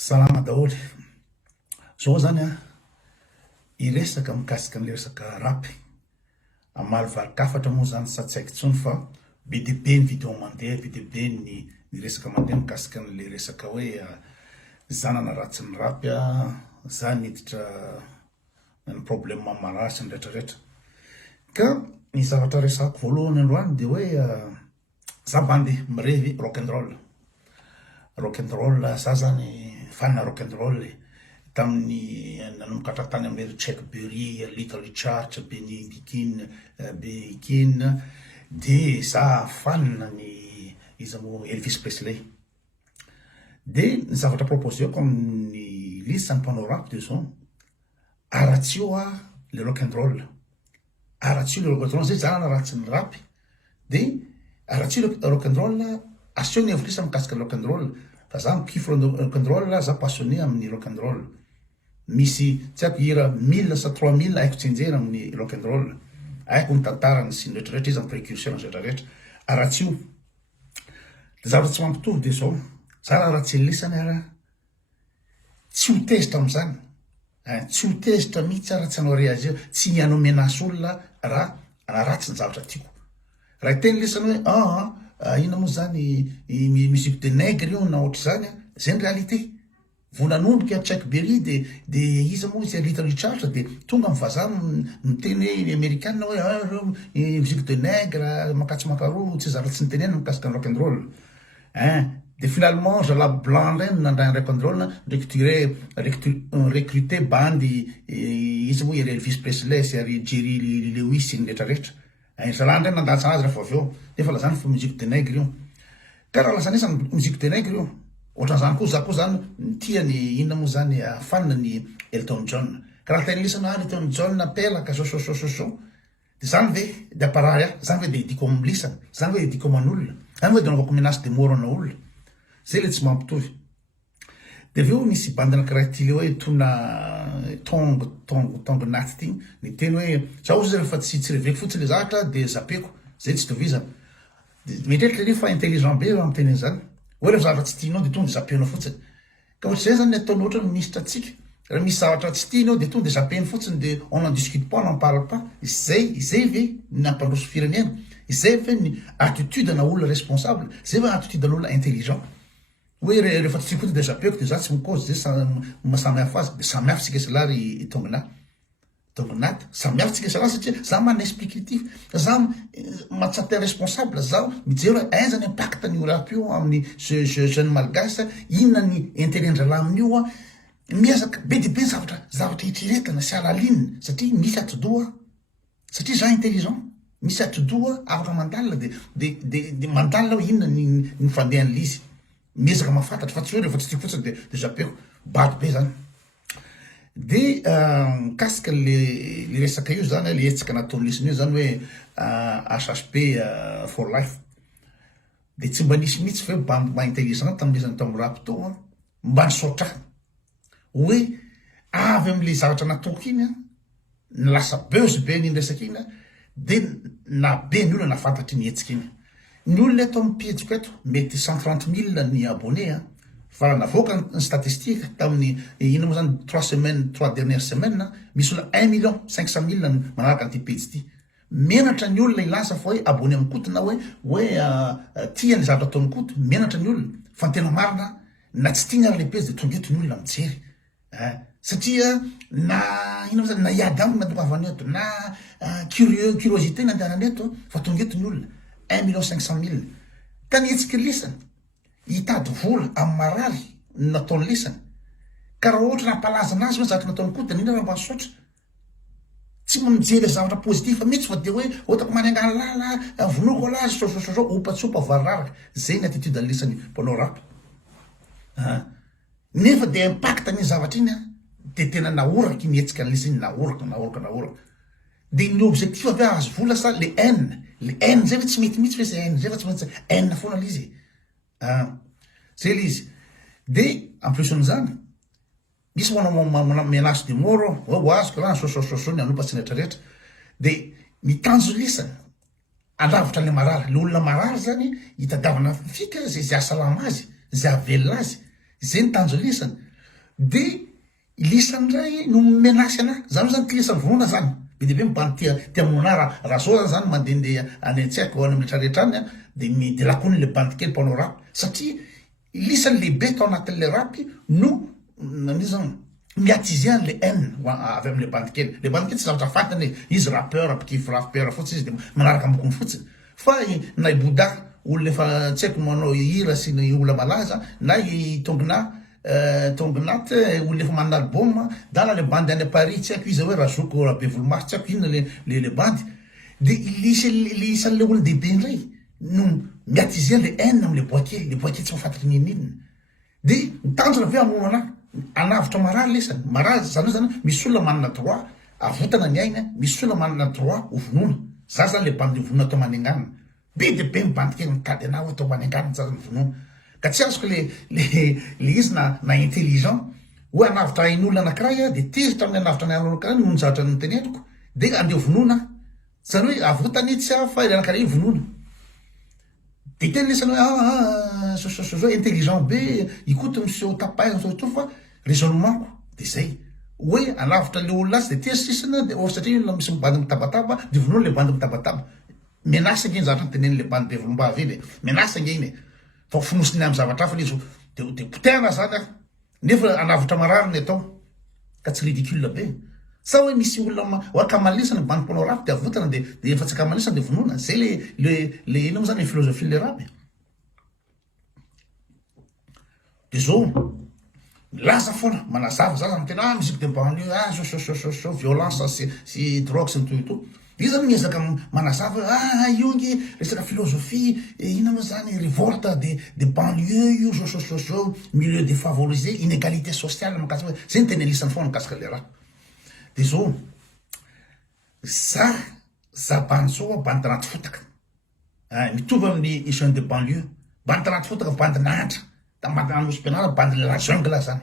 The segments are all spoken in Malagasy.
Salama daholy. Zao zany iresaka mikasika an'le resaka rapy. Amalivalokafatra moa zany sa tsy haiko intsony fa be dia be ny vidéo mandeha, be dia be ny resaka mandeha mikasika an'le resaka hoe zanana ratsy ny rapy zany hiditra ny problème marary sy ny rehetrarehetra. Ka ny zavatra resako voalohany androany dia hoe za bandy mirevy rock and roll. Rock and roll za zany fan rock and roll tamin'ny nanomboka tany amin'ny Chuck Berry, Little Richard, Benny King, de za fan ny izy mo Elvis Presley. De ny zavatra proposeko amin'ny lista ny mpanao rap de zao aratsio le rock and roll. Aratsio le rock and roll zay zana ratsy ny rap. De aratsio le rock and roll asio ny hevitrisa mikasika rock and roll. Fa za mikify rock and roll, za passionné amin'ny rock and roll. Misy tsy haiko hira 1000 sa 3000 haiko tsenjera amin'ny rock and roll. Haiko ny tantarany sy ny rehetrarehetra, izy amin'ny précurseur ny rehetrarehetra. Aratsio. Zavatra tsy mampitovy de zao. Za ratsy lisany tsy ho tezitra amin'izany. Tsy ho tezitra mihitsy ratsy anao réagir, tsy hanao menace olona raha ratsy ny zavatra tiako. Raha teny lisany hoe ina moa zany musique de nègre io na ohatra zany, zay ny réalité. Vonanomboka Chuck Berry de izy moa izy Little Richard de tonga amin'ny vazaha miteny hoe américaine hoe musique de nègre makatso makaroa tsy zara tsy nitenena mikasika ny rock and roll. De finalement Jala Blanc reny nandray rock and roll recruter bandy izy moa ery Elvis Presley sy ary Jerry Lewis sy ny rehetrarehetra. Zala reny nandatsa azy rehefa avy eo nefa lazany fa musique de nègre io. Ka raha lazany isany musique de nègre io. Ohatran'izany koa za koa zany tiany inona moa zany fanina ny Elton John. Ka raha teny lisana Elton John apelaka so. De zany ve de aparary zany ve de idiko amin'ny lisana, zany ve idiko aman'olona, zany ve de naovako menace de mort ana olona. Zay le tsy mampitovy. De aveo misy bandy anankiray ty le hoe tona tongo naty ty ny teny hoe za ozy rehefa tsy reveko fotsiny le zavatra de zapeko, zay tsy tovizana. Mietreritra nefa intelligent be amin'ny teny zany. Hoe rehefa zavatra tsy tianao de tonga de zapenao fotsiny. Ka ohatr'izay zany ataonao ohatra ministre atsika. Raha misy zavatra tsy tianao de tonga de zapeny fotsiny de on n'en discute pas, on n'en parle pas. Zay ve nampandroso firenena. Zay ve ny attitude na olona responsable. Zay ve attitude n'olona intelligent. Hoe rehefa tsy tiako de zapeko de za tsy mikozy zay samihafa azy de samihafa tsika salary tongona. Naty samihafa tsika salary satria za manana explicatif. Za matsatay responsable za mijery aiza ny impact ny rap io amin'ny jeune malgache, inona ny intérêt-ndrala amin'io miezaka be dia be zavatra hitreretana sy alalinina satria misy atodoa, satria za intelligent, misy atodoa afaka mandalina de mandalina hoe inona ny fandehan'le izy. Miezaka mafantatra fa tsy hoe rehefa tsy tiako fotsiny de zapeko bato be zany. De mikasika le resaka io zany le hetsika nataony lisiny io zany hoe HHP for life. De tsy mba nisy mihitsy fa hoe mba intelligent tamin'izany tamin'ny rap tao mba nisaotra hoe avy amin'le zavatra nataoko iny ny lasa beuse be n'iny resaka iny de na be ny olona nafantatra iny hetsika iny. Ny olona eto amin'ny pejiko eto mety 130 000 ny abonné fa navoaka ny statistique tamin'ny ina moa zany 3 dernières semaines misy olona 1 500 000 manaraka an'ity page ity. Menatra ny olona ilasa fa hoe abonné amin'ny koty na hoe tia ny zavatra atao amin'ny koty, menatra ny olona fa ny tena marina na tsy tia ny page de tonga eto ny olona mijery. Satria na ina moa zany na iady aminy na avany eto na curiosité nandehanany eto fa tonga eto ny olona 1 500 000. Ka nihetsika lisana hitady vola amin'ny marary nataony lisana. Ka raha ohatra nampalaza anazy hoe zavatra nataony koty nina raha mba sotra. Tsy mijery zavatra positif mihitsy fa de hoe otako manengana lala vonoko alazy so opatsopa vararaka. Zay ny attitude lisany mpanao rap. Nefa de impact ny zavatra iny de tena naoraka iny hetsika ny lisany naoraka. De ny objectif avy azo vola sa le haine. Le haine zay ve tsy mety mihitsy hoe zay haine zay fa tsy maintsy haine foana l'izy. Zay le izy. De en plus n'izany misy manao menace de mort ho azoko raha so ny anopa sy rehetrarehetra. De mitanjo lisana alavitra le marary. Le olona marary zany hitadiavana fika zay asalama azy, zay avelona azy. Zay ny tanjo lisana. de lisandray no menasy ana zany o zany ty lisan'ny vonona zany be dehibe mibanty tia monina raha soa zany mandehandeha any an-tsaiko any amin'ny rehetrarehetra any a de lakony le bandy kely mpanao rapy satria lisany lehibe tao anatin'le rapy no zany miaty izy any le haine avy amin'le bandy kely le bandy kely tsy zavatra fantany izy rappeur pikify rappeur fotsiny izy de manaraka ambokony fotsiny fa na ibouda olona efa tsy haiko manao hira sy ny olona malaza na tongnaty olona efa manana album dala le bandy any à Paris tsy haiko izy hoe razoko rabe volomaso tsy haiko inona le bandy de lisan'le olona dehibe indray no miaty izy le haine am'le boaké tsy mahafantatry ninina de mitanjona aveo amono anavitra marary lesany marary zany zany misy olona manana droit avotana ny aina misy olona manana droit ho vonona za zany le bandy vonona atao manenganina be de be mibandy kely mitady anao atao manenganina za zany vonona ka tsy azoko le izy na intelligent hoe anavitra ain'olona anankiray de tezitra amin'ny anavitra ny anankiray noho ny zavatra nyteneniko de andeha vonona zany hoe avotany tsy fa anankiray vonona de teny lesany hoe so intelligent be ikoto monsieur tapay to fa raisonnement de zay hoe anavitra le olona azy de tezitra sisina de satria olona misy mibandy mitabataba de vonona le bandy mitabataba menasa nge zavatra nyteneny le bandy be volombavy iny menasa nge iny fa finosiny amin'ny zavatra hafa izy de potehana zany nefa anavitra marary ny atao ka tsy ridicule be sa hoe misy olona akamalesana bandy mpanao rapy de avotana de efa tsy akamalesana de vonona zay le ino zany philosophie le rapy de zao laza foana manazava za zany tena musique de banlieue so violence sy drogue sy nytoito izy zany miezaka manazava io nge resaka philosophie ina ma zany révolte de banlieue io so milieu défavorisé inégalité sociale makasika hoe zay ny tena lisany foana mikasika le raha de zao za bandy zao bandy tanaty fotaka mitovy amin'ny jeune de banlieue bandy tanaty fotaka bandy nahatra tambandy anosy-pianarana bandy la jungle zany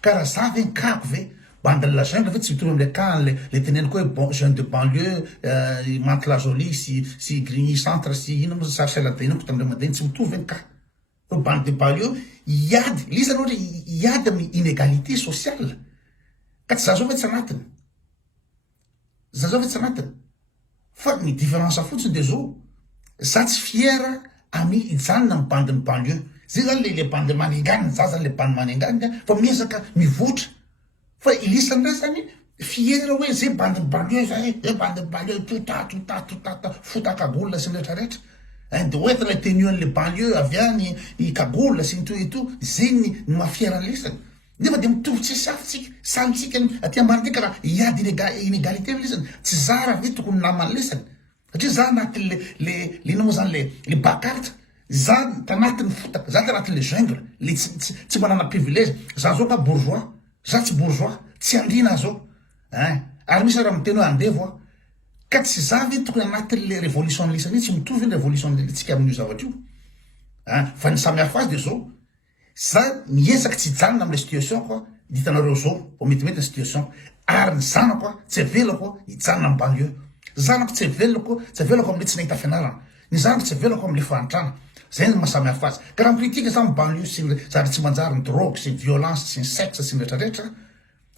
karaha za ve nkako ve bandy la jungle ve tsy mitovy am'le kan le teneniko hoe jeune de banlieue Mantes la Jolie sy Grigny centre sy ino mo sarsela teneniko tam'le madeny tsy mitovy nka fa bandy de banlieue iady lisany ohatra iady amin'ny inégalité sociale ka tsy za zao ve tsy anatiny fa ny différence fotsiny de zao za tsy fiera ami ijanona amin'ny bandy ny banlieue zay zany le bandy manenganina za zany le bandy manenganina fa miezaka mivoatra fa ilisandray zany fiera hoe zay bandy ny banlieue zay bandy ny banlieue tota fota-kagolona sy rehetrarehetra de oentina tenu an'le banlieue avy any i kagolona sy nytoeto zay ny mafiera lesany nefa de mitovy tsy safitsika samitsika aty ambany ty karaha iady inégalité lesany tsy za raha ve tokony namany lesany satria za anaty le ino moa zany le bakarte za tanatin'ny fotaka za tanatin'le jungle le tsy manana privilège za zao ka bourgeois za tsy bourgeois tsy andrina zao ary misy raha miteny hoe andevo ka tsy za ve tokony anatin'le révolution lisany tsy mitovy ny révolution tsika amin'io zavatra io fa ny samihafa azy de zao za miezaka tsy hijanona am'le situation koa hitanareo zao vo metimety ny situation ary ny zanako tsy avelako hijanona amin'ny banlieue zanako tsy avelako am'le tsy nahita fianarana ny zanako tsy avelako am'le fahantrana zay ny mahasamihafa azy ka raha mikritika za my banlieue sy zavatra tsy manjary ny drogue sy ny violence sy ny sexe sy ny rehetrarehetra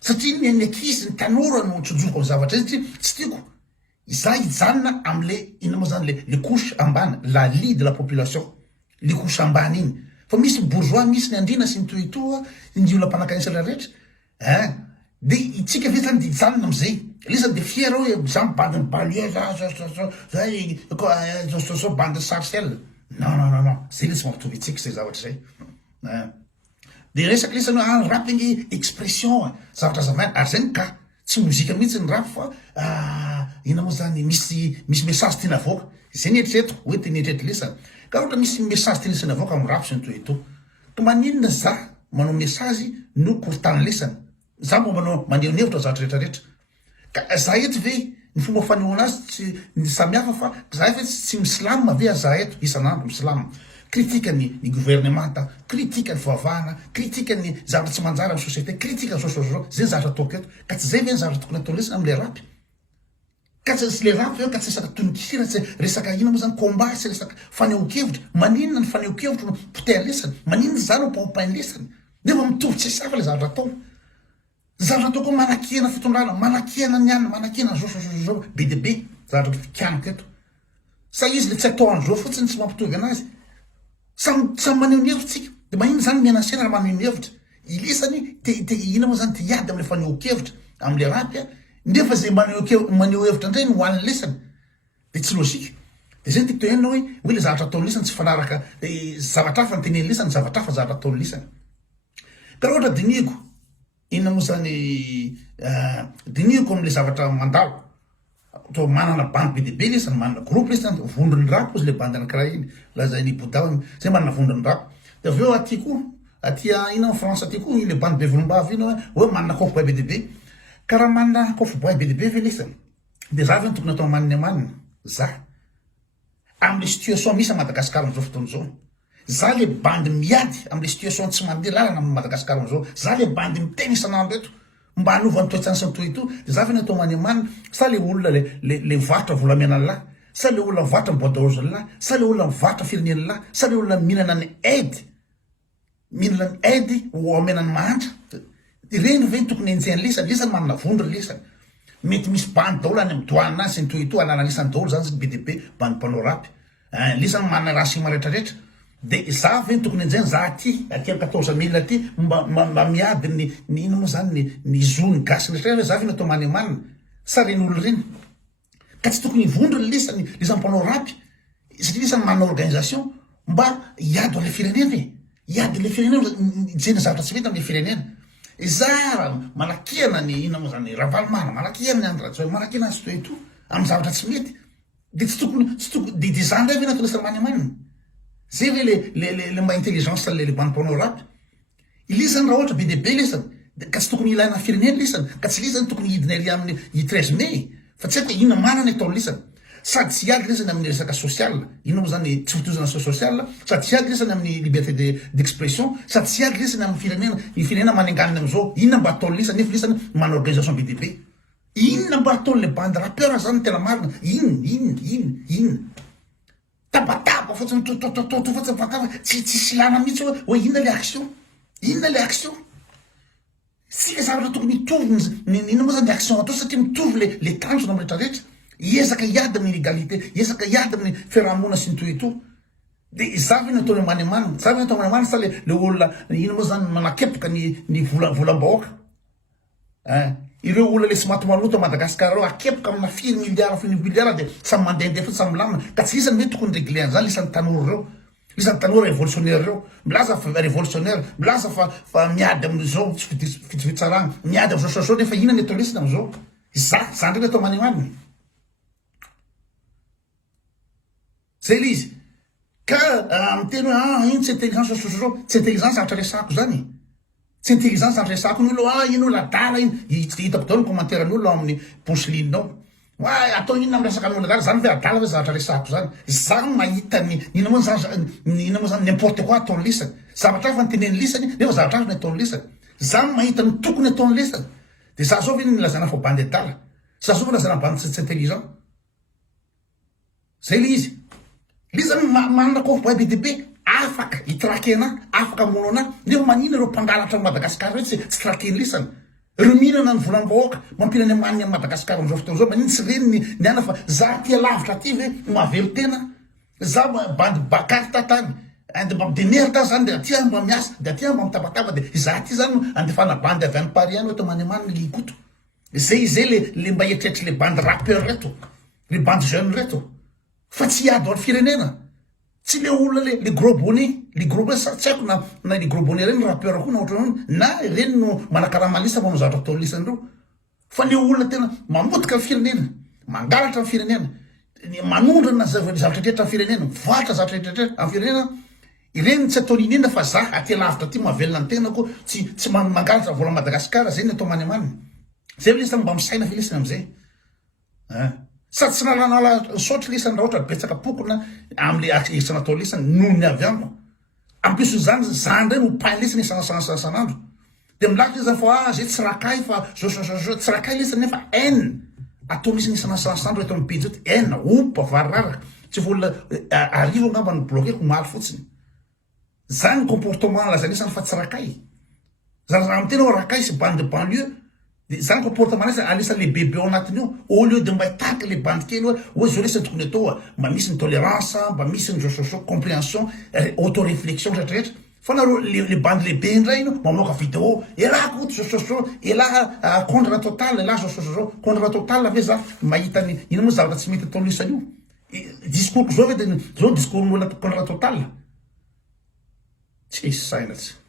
satria ny ankizy ny tanora no tsojoko ny zavatra izy tsy tiako za hijanona am'le ino moa zany le couche ambany la lie de la population le couche ambany iny fa misy bourgeois misy ny andrina sy ny toetoa ny olona mpanankanisa rehetra de itsika ve zany de hijanona am'izay lisany de fiera hoe za mibandy ny banlieue zao bandy sarcelle non zay le tsy mampitovy itsika zay zavatra zay de resaky lesany hoe rapy iny expression zavatra zavany ary zay ny ka tsy mozika mihitsy ny rapy fa ina moa zany misy message tiana avoaka zay ny eritreretiko hoe teny eritreretry lesany ka ohatra misy message tiana isany avoaka amin'ny rapy sy ny toeto to maninona za manao message no kortany lesany za mba manao maneho ny hevitra zavatra rehetrarehetra ka za eto ve ny fomba fanehoana azy tsy ny samihafa fa za efa tsy misilama ve za eto isan'andro misilama kritika ny gouvernementa kritika ny fivavahana kritika ny zavatra tsy manjary amin'ny société kritika zao zay ny zavatra ataoko eto ka tsy zay ve ny zavatra tokony atao lesana am'le rapy ka tsy le rapy eo ka tsy resaka tonikira tsy resaka ina moa zany combat tsy resaka faneho-kevitra maninona ny faneho-kevitra no poteha lesany maninona zany no paopainy lesany nefa mitovy tsy safa le zavatra atao. Zavatra atao koa manakena fitondrana, manakena ny anina, manakena zao be dia be zavatra fikaniko eto. Sa izy le tsy atao an'izao fotsiny tsy mampitovy anazy. Samy maneho ny hevitsika. Dia magnino zany mianasena raha maneho ny hevitra. Ilisany ina moa zany te hiady amin'le faneho-kevitra amin'le rapy a, nefa zay maneho hevitra indray no hoan'ny lesany. Dia tsy lôzika. Dia zay tiako toenina hoe le zavatra ataon'ny lesany tsy fanaraka zavatra hafa ny tenen'ny lesany, zavatra hafa zavatra ataon'ny lesany. Ka raha ohatra dinihiko, inona moa zany dinihiko amin'le zavatra mandalo. To manana bandy be dia be lesany, manana groupe lesany, vondrony rako izy le bandy anakiraha iny. Lazain'ny Bouddha zay manana vondrony rako. Dia avy eo aty koa, aty ina en France aty koa le bandy be volombava iny hoe manana coffre-bois be dia be. Ka raha manana coffre-bois be dia be ve lesany. Dia za tokony atao manina manina. Za amin'le situation misy a Madagasikara amin'izao fotoana izao. Za le bandy miady amin'le situation tsy mandeha lalana amin'ny Madagasikara amin'izao. Za le bandy miteny isan'andro eto mba hanovany toetrany sy ny toy ito. Dia za atao manina manina. Sa le olona le vatra volamena lahy, sa le olona vatra bois d'orge lahy, sa le olona vatra firenena lahy, sa le olona mihinana ny aide ho amenany mahantra. Ireny ve tokony enjehany lesany. Lesany manana vondrony lesany. Mety misy bandy daholo any amin'ny doanina sy ny toy ito anana lesany daholo zany sy be dia be bandy mpanao rapy. Lesany manana raha sima rehetrarehetra. Dia za ve tokony enjehany za aty amin'ny 14 000 aty mba miady ny ino moa zany ny zony gasy rehetra za ve natao manina manina. Sa reny olo reny. Ka tsy tokony hivondrony lesany mpanao rapy satria lesany manana organisation mba hiady le firenena e. Hiady le firenena jena zavatra tsy mety amin'ny firenena. Za manakena ny ina moa zany Ravalomana, manakena ny Andry Rajoelina, manakena azy toy ito amin'ny zavatra tsy mety. Dia tsy tokony dia zany ndray ve natao lesany manina manina. Zay ve le mba intelligence le bandim-panao rapy. Lesany raha ohatra be dia be lesany ka tsy tokony ilaina firenena lesany, ka tsy lesany tokony hidina ery amin'ny 13 mai. Fa tsy haiko hoe inona marina atao lesany. Sady tsy hiady lesany amin'ny resaka sosiala, ino moa zany tsy fitozana sosiala, sady tsy hiady lesany amin'ny liberté d'expression, sady tsy hiady lesany amin'ny firenena manenganina amin'izao. Inona mba atao lesany nefa lesany manao organisation be dia be. Inona mba ataon'le bandy rappeur zany tena marina. Inona tabataba fotsiny toto fotsiny fakava tsy silana mihitsy hoe inona le action. Inona le action. Sika zavatra tokony mitovy inona moa zany action atao satria mitovy le tanjona amin'ny rehetrarehetra. Hiezaka hiady amin'ny égalité, hiezaka hiady amin'ny fiarahamonina sy ny toy ito. Dia za ve natao le manina manina. Za ve natao manina manina sa le olona ino moa zany manakepoka ny volam-bahoaka. Ireo olona le tsy maty maloto a Madagasikara reo akepoka amina 5 milliards dia samy mandehandeha fotsy samy milamina. Ka tsy isany hoe tokony réglé an'izany lesany tanora reo. Lesany tanora révolutionnaire reo. Milaza fa révolutionnaire, milaza fa miady amin'izao tsy fitsarana, miady amin'izao nefa inona ny atao lesany amin'izao. Za ndray atao manina manina. Zay le izy. Ka miteny hoe ino tsy intelligence tsy intelligence zavatra resako zany. Tsy intelligence zavatra resako ny olo ino ladala ino hitako daholo ny commentaire n'olo amin'ny pochelinao. Atao inona amin'ny resaka n'olo ladala zany ve adala ve zavatra resako zany. Za mahita ina moa zany n'importe quoi ataon'ny lesany. Zavatra hafa ny tenen'ny lesany nefa zavatra hafa ny ataon'ny lesany. Za mahita ny tokony ataon'ny lesany. Dia za zao ve nilazana fa bandy adala. Za zao ve nilazana bandy tsy intelligent. Zay le izy. Lesany manana coffre-bois be dia be afaka hitrakena, afaka monona, nefa manina ireo mpangalatra Madagasikara hoe tsy trakeny lesany. Ireo mihinana ny volam-bahoaka mampihina ny manina Madagasikara amin'izao fotoana izao. Manino tsy reny ny ana fa za tia lavitra aty ve mavelo tena. Za bandy bakarta tany. Dia mba midenerta zany dia aty mba miasa, dia aty mba mitabataba dia za aty zany andefana bandy avy any Paris any atao manina manina le ikoto. Zay le mba eritreritry le bandy rappeur reto, le bandy jeune reto. Fa tsy hiady ao firenena. Tsy le olona le gros bonnet, le gros bonnet tsy haiko na le gros bonnet reny rappeur koa na ohatran'ny na reny no manakaraha malisa manao zavatra atao lisan'ireo. Fa le olona tena mamotika ny firenena, mangalatra ny firenena, manondrana zavatra rehetra ny firenena, mivoatra zavatra rehetra amin'ny firenena. Ireny tsy atao ninena fa za aty lavitra aty mahavelona ny tenako tsy mangalatra vola Madagasikara zay ny atao manina manina. Zay ve lesany mba misaina ve lesany amin'izay. Sady tsy nalana sotry lesany raha ohatra betsaka pokona amin'le hevitra natao lesany noho ny avy amiko. Ampiso zany ndray no pain lesany isan'andro. Dia milaka lesany fa zay tsy rakay fa zao tsy rakay lesany nefa haine. Atao lesany isan'andro eto amin'ny pejy eto haine, opa, variraraka. Tsy vola arivo angamba ny bloqué ko maro fotsiny. Zany comportement laza lesany fa tsy rakay. Zarazaha amin'ny tena hoe rakay sy bande de banlieue de zany comportement azy alisa le bebe ao anatiny io au lieu de mba hitaky le bande kely hoe zao resy tokony atao mba misy ny tolérance mba misy ny jososo compréhension autoréflexion rehetrarehetra fa nareo le bande lehibe indray ino mamoaka vidéo elaha koto jososo elaha contre total elaha jososo contre total ave za mahita ny ino moa zavatra tsy mety ataon'io isan'io discours zao ve de zao discours n'olona contre total tsisy sainatsy